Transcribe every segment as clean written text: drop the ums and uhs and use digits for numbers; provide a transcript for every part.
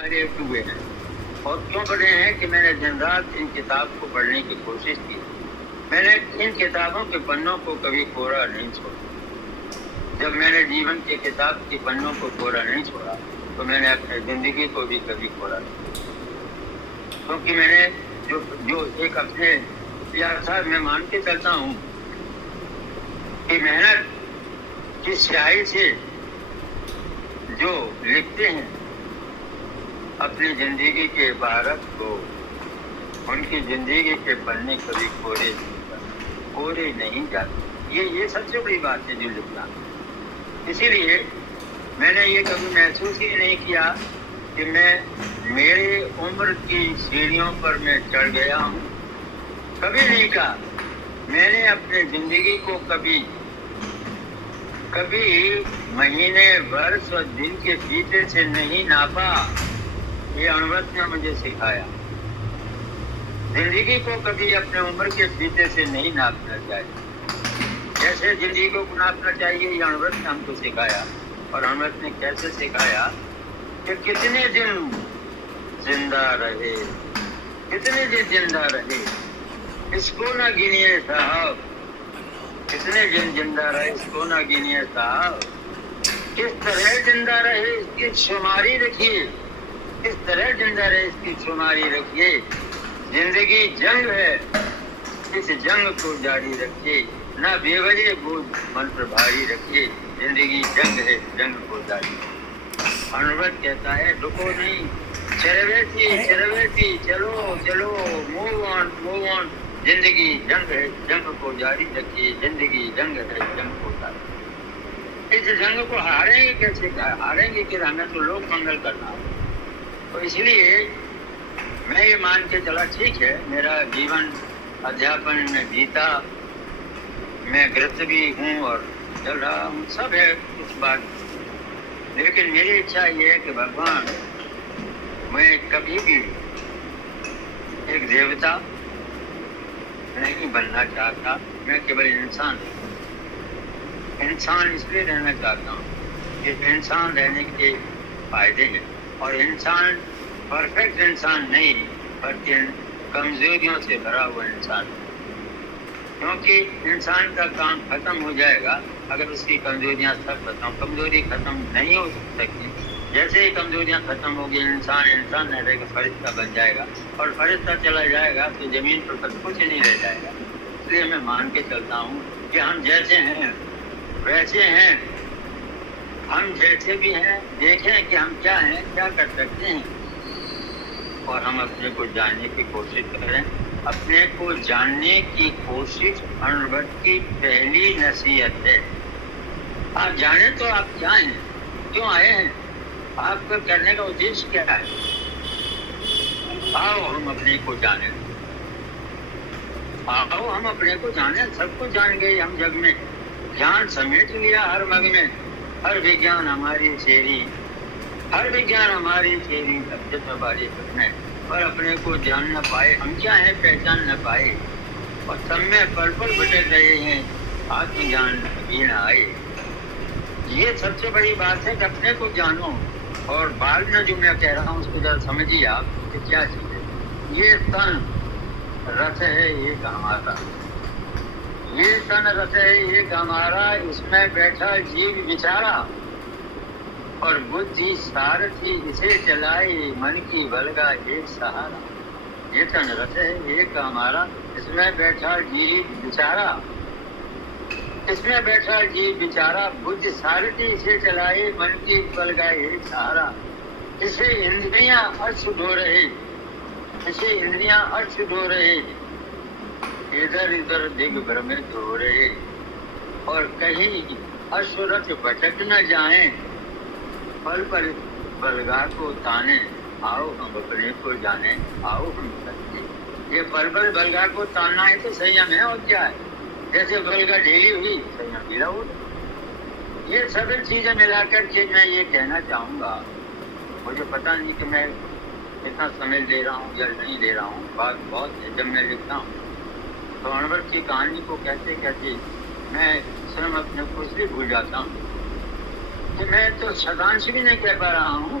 پڑھے ہوئے ہیں اور کیوں پڑھے ہیں کہ میں نے دن رات ان کتاب کو پڑھنے کی کوشش کی. میں نے ان کتابوں کے پنوں کو کبھی کورا نہیں چھوڑا. جب میں نے جیون کے کتاب کے پنوں کو کورا نہیں چھوڑا تو میں نے اپنی زندگی کو بھی کبھی کورا نہیں چھوڑا. کیونکہ میں نے جو ایک اپنے صاحب میں مان کے چلتا ہوں کہ محنت کی سیاہی سے جو لکھتے ہیں اپنی زندگی کے عبارت کو، ان کی زندگی کے پڑھنے کبھی کورے نہیں جاتے. یہ سب سے بڑی بات ہے جو لکھنا. اسی لیے میں نے یہ کبھی محسوس ہی نہیں کیا کہ میں میرے عمر کی سیڑھیوں پر میں چڑھ گیا ہوں. کبھی نہیں کہا. میں نے اپنے زندگی کو کبھی مہینے، برس اور دن کے فیصد سے نہیں ناپا. یہ انورت نے مجھے سکھایا. زندگی کو کبھی اپنے عمر کے فیصد سے نہیں ناپنا چاہیے. جیسے زندگی کو ناپنا چاہیے یہ انورت نے ہم کو سکھایا. اور انورت نے کیسے سکھایا کہ کتنے دن زندہ رہے، کتنے دن زندہ رہے اس کو نہ گنیے صاحب. کتنے دن زندہ رہے اس کو نہ گنیے صاحب. کس طرح زندہ رہے اس کی شماری رکھیے. کس طرح زندہ رہے اس کی شماری رکھیے. زندگی جنگ ہے، اس جنگ کو جاری رکھیے. نہ بے وجہ بوجھ من پر بھاری رکھیے. زندگی جنگ ہے، جنگ کو جاری. انورت کہتا ہے رکو نہیں، چرویتی چلو چلو، موو آن. زندگی جنگ ہے، جنگ کو جاری رکھیے. زندگی جنگ ہے، جنگ کو جاری. اس جنگ کو ہاریں گے کیسے؟ ہاریں گے کہ ہمیں تو لوگ منگل کرنا. تو اس لیے میں یہ مان کے چلا ٹھیک ہے میرا جیون ادھیاپن میں بیتا، میں گرست بھی ہوں اور چل رہا ہوں، سب ہے کچھ بات. لیکن میری اچھا یہ ہے کہ بھگوان میں کبھی بھی ایک دیوتا نہیں بننا چاہتا. میں کیول انسان اس لیے رہنا چاہتا ہوں کہ انسان رہنے کے فائدے ہیں. اور انسان پرفیکٹ انسان نہیں بلکہ کمزوریوں سے بھرا ہوا انسان ہے. کیونکہ انسان کا کام ختم ہو جائے گا اگر اس کی کمزوریاں سب ختم. کمزوری ختم نہیں ہو سکتی. جیسے ہی کمزوریاں ختم ہوگی انسان رہ کے فرشتہ بن جائے گا. اور فرشتہ چلا جائے گا تو زمین پر کچھ نہیں رہ جائے گا. اس لیے میں مان کے چلتا ہوں کہ ہم جیسے ہیں ویسے ہیں. ہم جیسے بھی ہیں دیکھیں کہ ہم کیا ہیں، کیا کر سکتے ہیں. اور ہم اپنے کو جاننے کی کوشش کریں. اپنے کو جاننے کی کوشش انورت کی پہلی نصیحت ہے. آپ جانیں تو آپ کیا ہیں، کیوں آئے ہیں، آپ کو کرنے کا ادیش کیا ہے. آؤ ہم اپنے کو جانیں. آؤ ہم اپنے کو جانیں. سب کو جان گئے ہم جگ میں. جان سمیٹ لیا ہر مگ میں. ہر وگیان ہماری شیری، ہر وگیان ہماری شیری سبجت ہماری میں. اور اپنے کو جان نہ پائے ہم کیا ہیں، پہچان نہ پائے. اور سب میں پل پل بھٹک رہے ہیں، آتم جان کبھی نہ آئے. یہ سب سے بڑی بات ہے کہ اپنے کو جانو. اور بعد میں جو میں کہہ رہا ہوں اس کو ذرا سمجھیے آپ کہ کیا چیز ہے. یہ تن رس ہے ایک ہمارا، یہ تن رس ہے ایک ہمارا. اس میں بیٹھا جیو بیچارا اور بدھی سارتھی اسے چلائے من کی بلگا ایک سہارا. یہ تن رس ہے ایک ہمارا، اس میں بیٹھا جیو بیچارا. اس میں بیٹھا جیو بیچارا، بدھ سارتھی اسے چلائے من کی بلگا ایک سہارا. اسے اندریاں ارش ڈھو رہے، اسے اندریاں ارش ڈھو رہے، ادھر ادھر دگ بھرمت ہو رہے. اور کہیں اشورت بھٹک نہ جائیں، پل پر بلگا کو تانے. آؤ ہم اپنے کو جانیں، آؤ ہم سمجھیں. یہ پل پر بلگا کو تاننا ہے تو سنیم ہے. اور کیا ہے، جیسے بلگا ڈھیلی ہوئی سنیم ڈھیلا ہو. یہ سب چیزیں ملا کر کے میں یہ کہنا چاہوں گا. مجھے پتا نہیں کہ میں اتنا سمجھ لے رہا ہوں یا نہیں لے رہا ہوں. بات بہت ہے. جب میں لکھتا ہوں تو انورت کی کہانی کو کہتے کہتے میں صرف اپنے کو بھی بھول جاتا ہوں کہ میں تو شتانش بھی نہیں کہہ پا رہا ہوں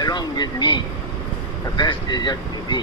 along with me, the best is yet to be।